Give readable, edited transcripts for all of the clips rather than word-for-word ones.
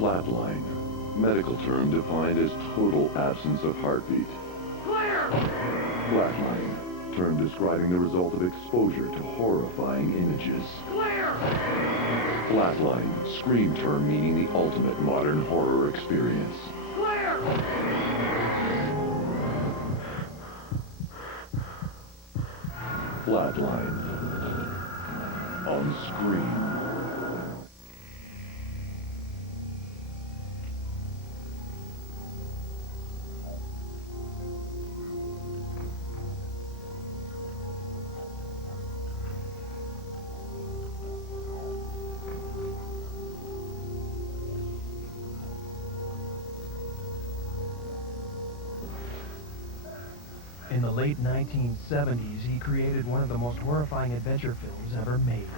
Flatline. Medical term defined as total absence of heartbeat. Clear! Flatline. Term describing the result of exposure to horrifying images. Clear! Flatline. Scream term meaning the ultimate modern horror experience. Clear! Flatline. On screen. In the late 1970s, he created one of the most horrifying adventure films ever made.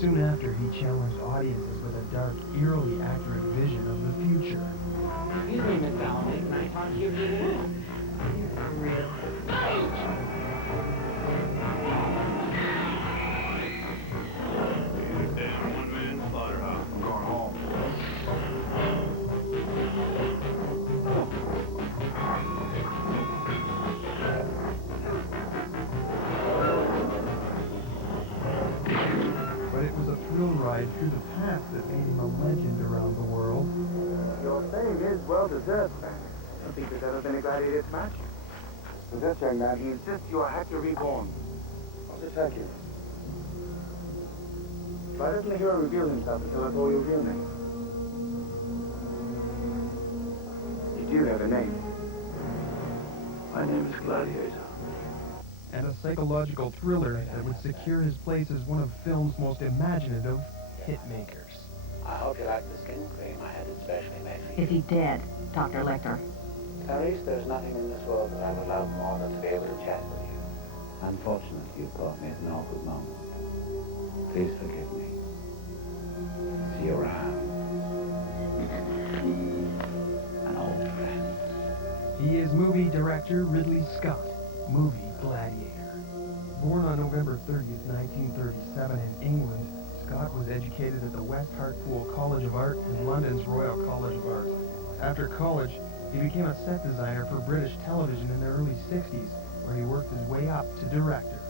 Soon after, he challenged audiences with a dark, eerily accurate vision of the future. Excuse me, Miss Bellamy, can I talk to you for a minute? But it was a thrill ride through the past that made him a legend around the world. Your fame is well deserved, man. I don't think there's ever been a gladiator's match. So this young man, he insists you are Hector reborn. What's it take you? Why doesn't the hero reveal himself until I call your real name? You do have a name. My name is Gladiator. And a psychological thriller that would secure his place as one of film's most imaginative hitmakers. I hope you like the skin cream I had it specially made for you. Is he dead, Dr. Lecter? Clarice, there's nothing in this world that I would love more than to be able to chat with you. Unfortunately, you caught me at an awkward moment. Please forgive me. See you around. An old friend. He is movie director Ridley Scott, movie Gladiator. Born on November 30th, 1937 in England, Scott was educated at the West Hartlepool College of Art and London's Royal College of Art. After college, he became a set designer for British television in the early 60s, where he worked his way up to director.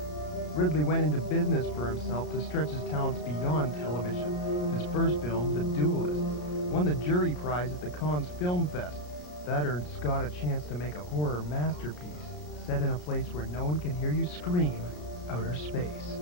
Ridley went into business for himself to stretch his talents beyond television. His first film, The Duelist, won the jury prize at the Cannes Film Fest. That earned Scott a chance to make a horror masterpiece, set in a place where no one can hear you scream, outer space.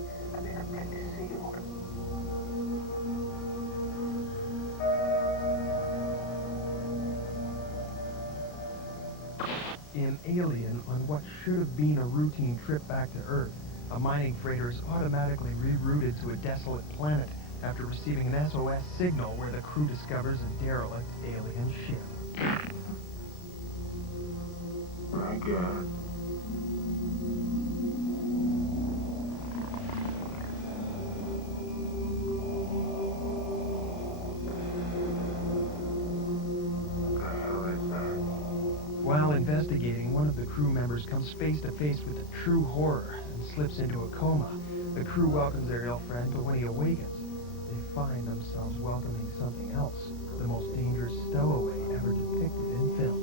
In Alien, on what should have been a routine trip back to Earth, a mining freighter is automatically rerouted to a desolate planet after receiving an SOS signal where the crew discovers a derelict alien ship. My God. While investigating, one of the crew members comes face to face with the true horror and slips into a coma. The crew welcomes their ill friend, but when he awakens, they find themselves welcoming something else, the most dangerous stowaway ever depicted in film.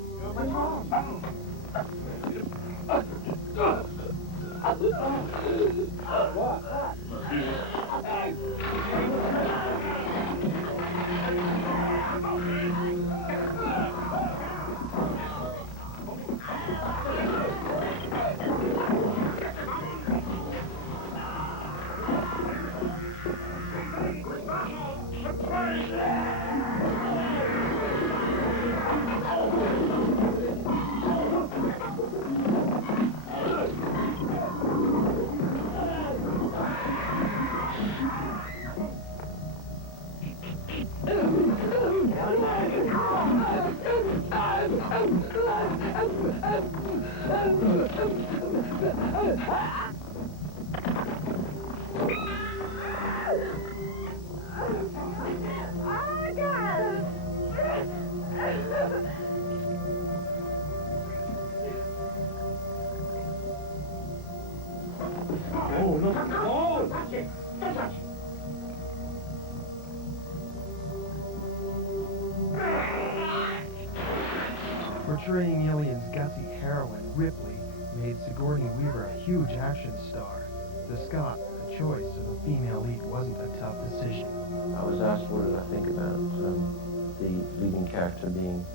Portraying Alien's gutsy heroine, Ripley, made Sigourney Weaver a huge action star. To Scott, the choice of a female lead wasn't a tough decision. I was asked what did I think about the leading character being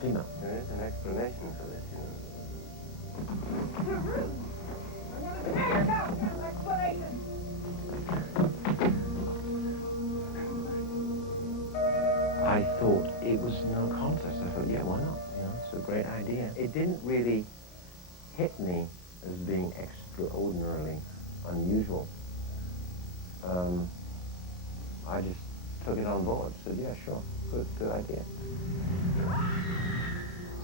female. There is an explanation for this, you know. I thought it was no contest. I thought, yeah, why not? You know, it's a great idea. It didn't really hit me as being extraordinarily unusual. I just took it on board. Said, yeah, sure, good idea.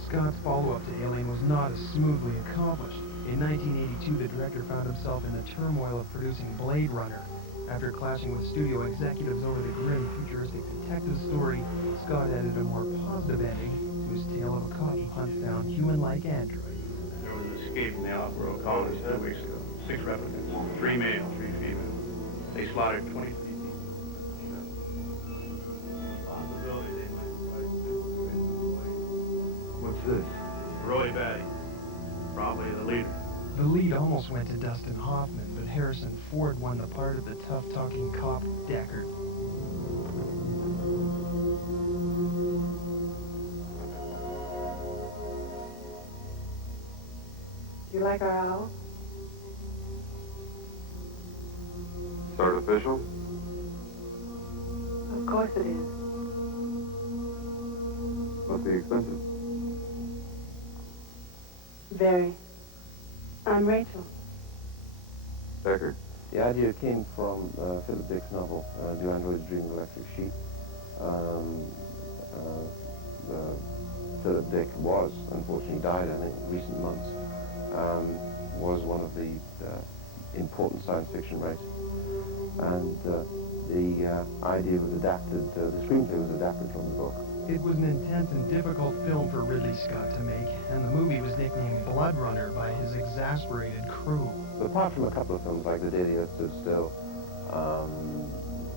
Scott's follow-up to Alien was not as smoothly accomplished. In 1982, the director found himself in the turmoil of producing Blade Runner. After clashing with studio executives over the grim, futuristic detective story, Scott added a more positive ending to his tale of a cop who hunts down human-like androids. There was an escape from the off-world colonies 2 weeks ago. 6 replicants, 3 male, 3 female. They slaughtered 23 people. Possibility they might What's this? Roy Batty, probably the leader. The lead almost went to Dustin Hoffman, but Harrison Ford won the part of the tough-talking cop, Deckard. You like our owl? It's artificial? Of course it is. Must be expensive. Very. I'm Rachel. Deckard. The idea came from Philip Dick's novel, Do Androids Dream of Electric Sheep? Philip Dick was, unfortunately died, I think, in recent months, was one of the important science fiction writers. And the idea was adapted, the screenplay was adapted from the book. It was an intense and difficult film for Ridley Scott to make, and the movie was nicknamed Blood Runner by his exasperated crew. But apart from a couple of films like The Day the Earth Stood Still,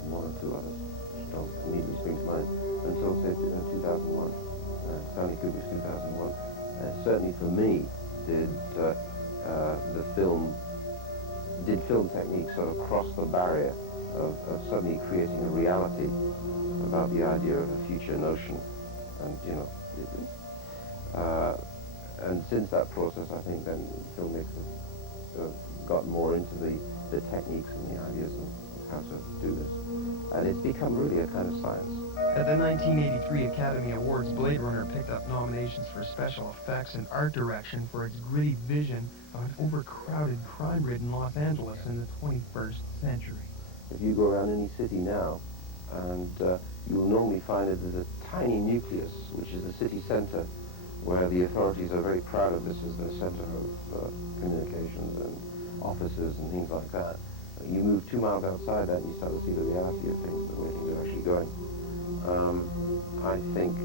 one or two others, which don't immediately spring to mind, until say 2001, Stanley Kubrick's 2001, certainly for me did film technique sort of cross the barrier of suddenly creating a reality about the idea of a future notion, and you know, and since that process, I think then filmmakers have got more into the techniques and the ideas of how to do this, and it's become really a kind of science. At the 1983 Academy Awards, Blade Runner picked up nominations for special effects and art direction for its gritty vision of an overcrowded, crime-ridden Los Angeles in the 21st century. If you go around any city now, and you will normally find it as a tiny nucleus, which is the city center, where the authorities are very proud of this as their center of communications and offices and things like that. You move 2 miles outside that and you start to see the reality of things, the way things are actually going. I think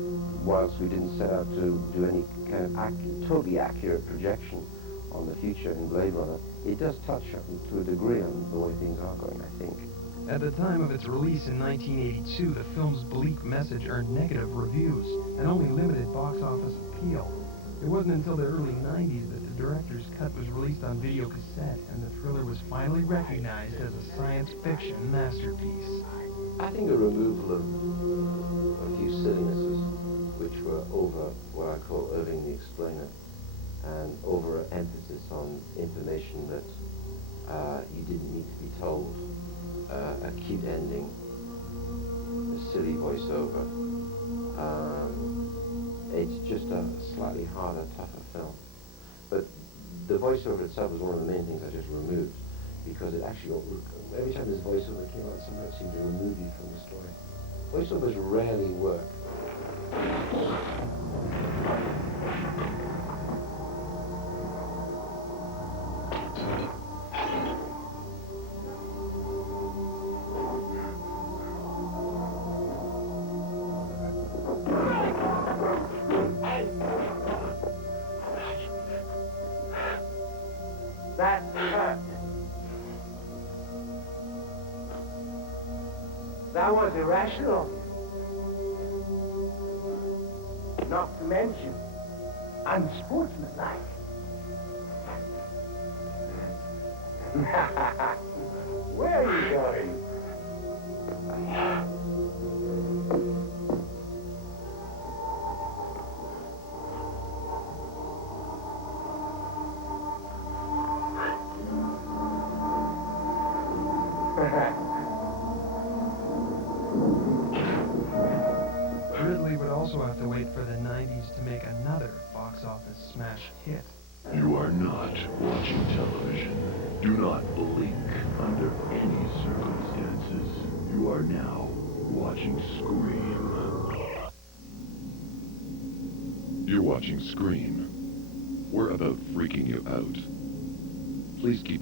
whilst we didn't set out to do any kind of totally accurate projection on the future in Blade Runner, it does touch to a degree on the way things are going, I think. At the time of its release in 1982, the film's bleak message earned negative reviews and only limited box office appeal. It wasn't until the early 90s that the director's cut was released on video cassette, and the thriller was finally recognized as a science fiction masterpiece. I think a removal of a few sillinesses, which were over what I call Irving the Explainer, and over emphasis on information that you didn't need to be told, a cute ending, a silly voiceover. It's just a slightly harder, tougher film. But the voiceover itself was one of the main things I just removed, because it actually, every time this voiceover came out, somehow it seemed to remove you from the story. Voiceovers rarely work. That hurt. That was irrational. Not to mention, unsportsmanlike. Where are you going? Ridley would also have to wait for the 90s to make another box office smash hit. You are not watching television. Do not blink under any circumstances. You are now watching Scream. You're watching Scream. We're about freaking you out. Please keep